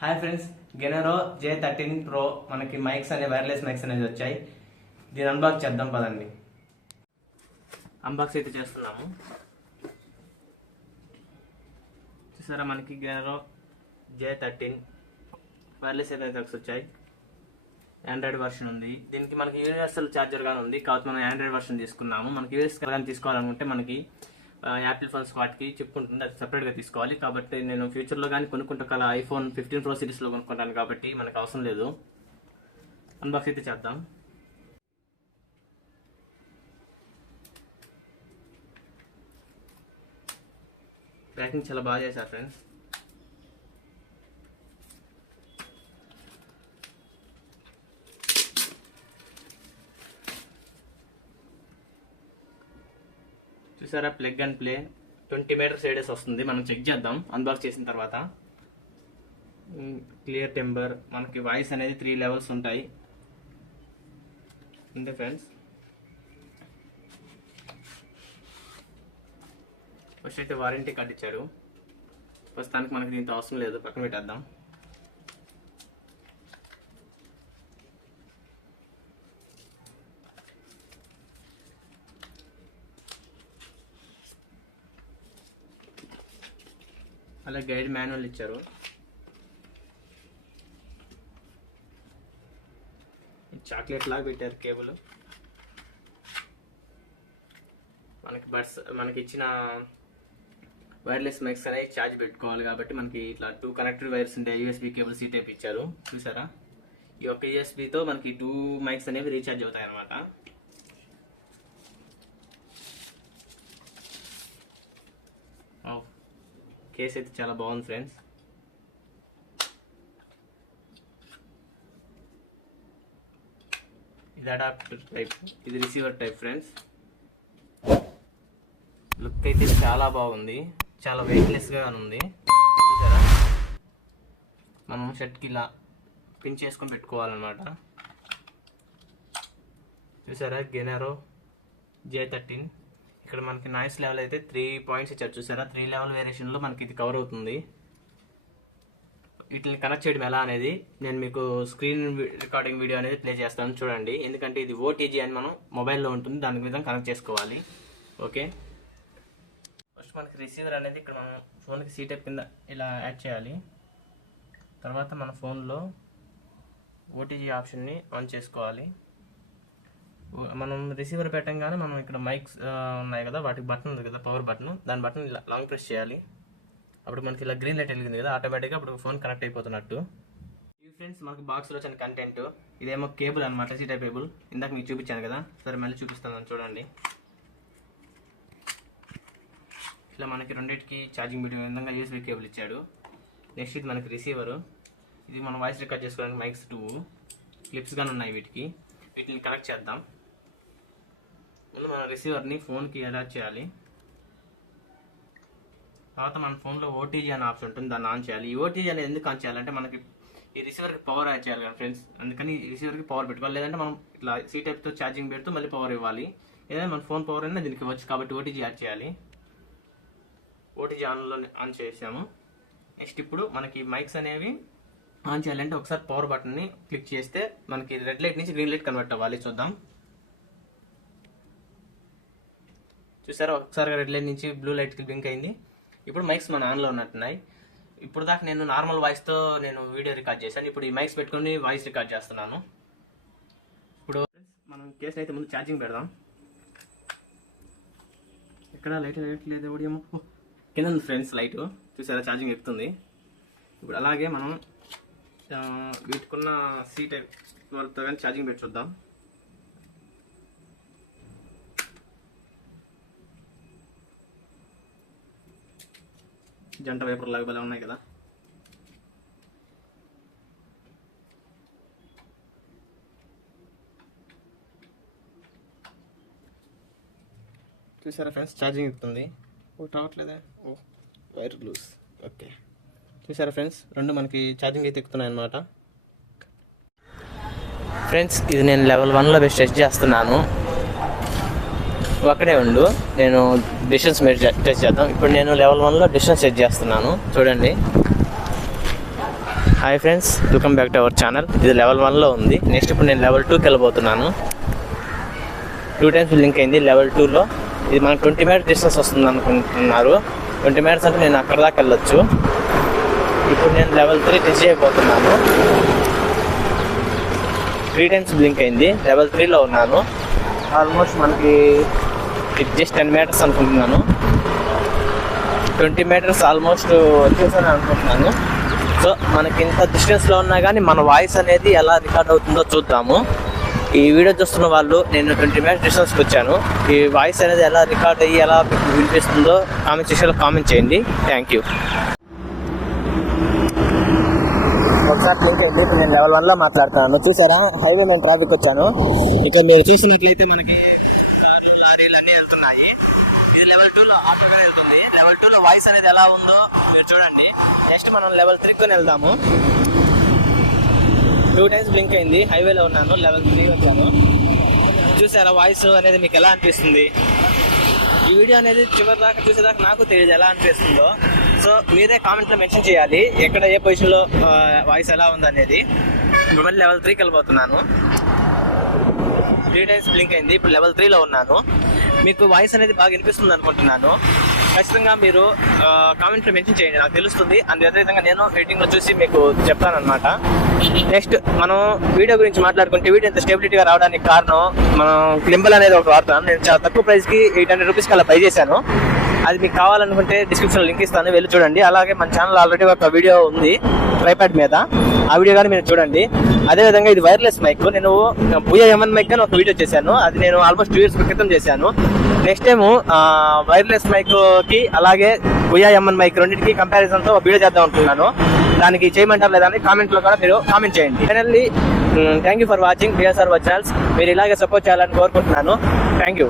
Hi friends, గెనెరో J13 Pro మనకి mics అనే wireless mics అనేది వచ్చాయి. దీని అన్బాక్స్ చేద్దాం పదండి. అన్బాక్స్ అయితే చేస్తున్నాము. చూసారా, మనకి గెనెరో J13 వైర్లెస్ అయితే వచ్చాయి. ఆండ్రాయిడ్ వర్షన్ ఉంది. దీనికి మనకి యూనివర్సల్ ఛార్జర్ గానీ ఉంది. కాబట్టి మనం ఆండ్రాయిడ్ వర్షన్ తీసుకున్నాము. మనకి యూఎస్ కానీ తీసుకోవాలనుకుంటే మనకి యాపిల్ ఫోన్స్ వాటికి చెప్పుకుంటుంది, అది సపరేట్గా తీసుకోవాలి. కాబట్టి నేను ఫ్యూచర్లో కానీ కొనుక్కుంటా కల iPhone 15 Pro సిరీస్లో కొనుక్కుంటాను కాబట్టి మనకు అవసరం లేదు. అన్బాక్స్ అయితే చేద్దాం. ప్యాకింగ్ చాలా బాగా చేశారు ఫ్రెండ్స్. చూసారా, plug and play 20 metres radius వస్తుంది. మనం చెక్ చేద్దాం అన్బాక్స్ చేసిన తర్వాత. క్లియర్ టెంబర్, మనకి వాయిస్ అనేది 3 లెవెల్స్ ఉంటాయి. అంతే ఫ్రెండ్స్. ఫస్ట్ అయితే వారంటీ కార్డ్ ఇచ్చారు. ప్రస్తుతానికి మనకి దీంతో అవసరం లేదు, పక్కన పెట్టేద్దాం. అలా గైడ్ మాన్యువల్ ఇచ్చారు. చాక్లెట్ లాగా పెట్టారు కేబుల్. మనకి ఇచ్చిన వైర్లెస్ మైక్స్ అనేది ఛార్జ్ పెట్టుకోవాలి కాబట్టి మనకి ఇట్లా 2 కనెక్టెడ్ వైర్స్ ఉంటాయి. USB కేబుల్ C టైప్ ఇచ్చారు. చూసారా, ఈ ఒక్క USBతో మనకి 2 మైక్స్ అనేవి రీఛార్జ్ అవుతాయి అన్నమాట. కేస్ అయితే చాలా బాగుంది ఫ్రెండ్స్. ఇది అడాప్టర్ టైప్, ఇది రిసీవర్ టైప్ ఫ్రెండ్స్. లుక్ అయితే చాలా బాగుంది, చాలా వెయిట్లెస్గా ఉంది. చూసారా, మనం షర్ట్కి ఇలా పిన్ చేసుకొని పెట్టుకోవాలన్నమాట. చూసారా, గెనెరో J13. ఇక్కడ మనకి నాయిస్ లెవెల్ అయితే 3 పాయింట్స్ ఇచ్చారు. చూసారా, 3 లెవెల్ వేరియేషన్లో మనకి ఇది కవర్ అవుతుంది. వీటిని కనెక్ట్ చేయడం ఎలా అనేది నేను మీకు స్క్రీన్ రికార్డింగ్ వీడియో అనేది ప్లే చేస్తాను, చూడండి. ఎందుకంటే ఇది OTG అని మనం మొబైల్లో ఉంటుంది, దానికి విధంగా కనెక్ట్ చేసుకోవాలి. ఓకే, ఫస్ట్ మనకి రిసీవర్ అనేది ఇక్కడ మనం ఫోన్కి C టైప్ కింద ఇలా యాడ్ చేయాలి. తర్వాత మన ఫోన్లో OTG ఆప్షన్ని ఆన్ చేసుకోవాలి. మనం రిసీవర్ పెట్టంగానే మనం ఇక్కడ మైక్స్ ఉన్నాయి కదా, వాటికి బటన్ ఉంది కదా, పవర్ బటన్, దాని బటన్ ఇలా లాంగ్ ప్రెస్ చేయాలి. అప్పుడు మనకి ఇలా గ్రీన్ లైట్ వెలిగింది కదా, ఆటోమేటిక్గా అప్పుడు ఫోన్ కనెక్ట్ అయిపోతున్నట్టు. ఈ ఫ్రెండ్స్ మనకి బాక్స్లో వచ్చిన కంటెంట్. ఇదేమో కేబుల్ అనమాట, C టైప్ కేబుల్. ఇందాక మీకు చూపించాను కదా, సరే మళ్ళీ చూపిస్తాను చూడండి. ఇట్లా మనకి రెండింటికి ఛార్జింగ్ పెట్టే విధంగా USB కేబుల్ ఇచ్చాడు. నెక్స్ట్ ఇది మనకి రిసీవరు. ఇది మనం వాయిస్ రికార్డ్ చేసుకోవడానికి మైక్స్ 2 క్లిప్స్ కానీ ఉన్నాయి. వీటిని కనెక్ట్ చేద్దాం. ముందు మన రిసీవర్ని ఫోన్కి అటాచ్ చేయాలి. తర్వాత మన ఫోన్లో OTG అనే ఆప్షన్ ఉంటుంది, దాన్ని ఆన్ చేయాలి. ఈ OTG అనేది ఎందుకు ఆన్ చేయాలంటే మనకి ఈ రిసీవర్కి పవర్ యాడ్ చేయాలి కదా ఫ్రెండ్స్, అందుకని ఈ రిసీవర్కి పవర్ పెట్టుకోవాలి. లేదంటే మనం ఇట్లా C టైప్తో ఛార్జింగ్ పెడుతూ మళ్ళీ పవర్ ఇవ్వాలి. ఏదైనా మన ఫోన్ పవర్ అయినా దీనికి ఇవ్వచ్చు, కాబట్టి OTG యాడ్ చేయాలి. OTG ఆన్ చేసాము. నెక్స్ట్ ఇప్పుడు మనకి మైక్స్ అనేవి ఆన్ చేయాలంటే ఒకసారి పవర్ బటన్ని క్లిక్ చేస్తే మనకి రెడ్ లైట్ నుంచి గ్రీన్ లైట్ కన్వర్ట్ అవ్వాలి. చూద్దాం. చూసారా, ఒకసారి రెడ్ లైట్ నుంచి బ్లూ లైట్కి బ్లింక్ అయింది. ఇప్పుడు మైక్స్ మన ఆన్లో ఉన్నట్టున్నాయి. ఇప్పుడు దాకా నేను నార్మల్ వాయిస్తో నేను వీడియో రికార్డ్ చేశాను. ఇప్పుడు ఈ మైక్స్ పెట్టుకొని వాయిస్ రికార్డ్ చేస్తున్నాను. ఇప్పుడు మనం కేసు అయితే ముందు ఛార్జింగ్ పెడదాం. ఎక్కడ లైట్ లేదు, ఓడియమో కింద ఉంది ఫ్రెండ్స్ లైట్. చూసారా, ఛార్జింగ్ ఎక్కుతుంది. ఇప్పుడు అలాగే మనం వీటికున్న C టైప్ వాళ్ళతో కానీ ఛార్జింగ్ పెట్టి చూద్దాం. జంట వేపర్ లాగా భలే ఉన్నాయి కదా. చూసారా ఫ్రెండ్స్, ఛార్జింగ్ ఎక్కుతుంది. రావట్లేదే, వైర్ లూస్. ఓకే, చూసారా ఫ్రెండ్స్, రెండు మనకి ఛార్జింగ్ అయితే ఎక్కుతున్నాయి అన్నమాట. ఫ్రెండ్స్, ఇది నేను లెవెల్ 1లో టెస్ట్ చేస్తున్నాను. అక్కడే ఉండు, నేను డిస్టెన్స్ మీరు టెస్ట్ చేద్దాం. ఇప్పుడు నేను లెవెల్ 1లో డిస్టెన్స్ సెట్ చేస్తున్నాను, చూడండి. Hi friends, welcome back to our channel. ఇది లెవెల్ 1లో ఉంది. నెక్స్ట్ ఇప్పుడు నేను లెవెల్ 2కి వెళ్ళబోతున్నాను. 2 టైమ్స్ లింక్ అయింది లెవెల్ 2లో. ఇది మనకు 20 minutes డిస్టెన్స్ వస్తుంది అనుకుంటున్నారు. 20 minutes అంటే నేను అక్కడ దాకా వెళ్ళొచ్చు. ఇప్పుడు నేను లెవెల్ 3 టెస్ట్ చేయబోతున్నాను. 3 టైమ్స్ బ్లింక్ అయింది. లెవెల్ 3లో ఉన్నాను. ఆల్మోస్ట్ మనకి జస్ట్ 10 meters అనుకుంటున్నాను. 20 meters ఆల్మోస్ట్ వచ్చేసాను అనుకుంటున్నాను. సో మనకి ఇంత డిస్టెన్స్లో ఉన్నా కానీ మన వాయిస్ అనేది ఎలా రికార్డ్ అవుతుందో చూద్దాము. ఈ వీడియో చూస్తున్న వాళ్ళు నేను 20 minutes డిస్టెన్స్కి వచ్చాను. ఈ వాయిస్ అనేది ఎలా రికార్డ్ అయ్యి ఎలా వినిపిస్తుందో కామెంట్ సెక్షన్లో కామెంట్ చేయండి. Thank you. ఒకసారి లింక్ అయింది. ఇప్పుడు నేను లెవెల్ 1లో మాట్లాడుతున్నాను. చూసారా, హైవే నేను ట్రాఫిక్ వచ్చాను. ఇక్కడ మీరు చూసినట్లయితే మనకి కార్లు లారీలు అన్నీ వెళ్తున్నాయి. ఇది లెవెల్ 2లో ఆటోగా వెళ్తుంది. లెవెల్ 2లో వాయిస్ అనేది ఎలా ఉందో మీరు చూడండి. నెక్స్ట్ మనం లెవెల్ 3కి వెళ్దాము. 2 టైమ్స్ బ్లింక్ అయింది. హైవేలో ఉన్నాను. లెవెల్ 3 వచ్చాను. చూసారా వాయిస్ అనేది మీకు ఎలా అనిపిస్తుంది? ఈ వీడియో అనేది చివరి దాకా చూసేదాకా నాకు తెలియదు ఎలా అనిపిస్తుందో. సో మీరే కామెంట్లో మెన్షన్ చేయాలి ఎక్కడ ఏ పొజిషన్లో వాయిస్ ఎలా ఉందనేది. మళ్ళీ లెవెల్ 3కి వెళ్ళిపోతున్నాను. 3 టైమ్స్ బ్లింక్ అయింది. ఇప్పుడు లెవెల్ 3లో ఉన్నాను. మీకు వాయిస్ అనేది బాగా వినిపిస్తుంది అనుకుంటున్నాను. ఖచ్చితంగా మీరు కామెంట్లో మెన్షన్ చేయండి, నాకు తెలుస్తుంది. అదేవిధంగా నేను ఎడిటింగ్లో చూసి మీకు చెప్తానమాట. నెక్స్ట్ మనం వీడియో గురించి మాట్లాడుకుంటే, వీడియో ఇంత స్టెబిలిటీగా రావడానికి కారణం మనం క్లింబల్ అనేది ఒకటి వాడతాను. నేను చాలా తక్కువ ప్రైస్కి 800 రూపీస్కి అలా బై చేశాను. అది మీకు కావాలనుకుంటే డిస్క్రిప్షన్లో లింక్ ఇస్తాను, వెళ్ళి చూడండి. అలాగే మన ఛానల్ ఆల్రెడీ ఒక వీడియో ఉంది ట్రైపాడ్ మీద, ఆ వీడియో కానీ మీరు చూడండి. అదేవిధంగా ఇది వైర్లెస్ మైక్. నేను బుయా M1 మైక్ అని ఒక వీడియో చేశాను. అది నేను ఆల్మోస్ట్ 2 years క్రితం చేశాను. నెక్స్ట్ టైము వైర్లెస్ మైక్కి అలాగే బుయా M1 మైక్ రెండింటికి కంపారిజన్తో ఒక వీడియో చేద్దాం అనుకుంటున్నాను. దానికి చేయమంటారు లేదా అని కామెంట్లో కూడా మీరు కామెంట్ చేయండి. Finally thank you for watching BSR channels. మీరు ఇలాగే సపోర్ట్ చేయాలని కోరుకుంటున్నాను. Thank you.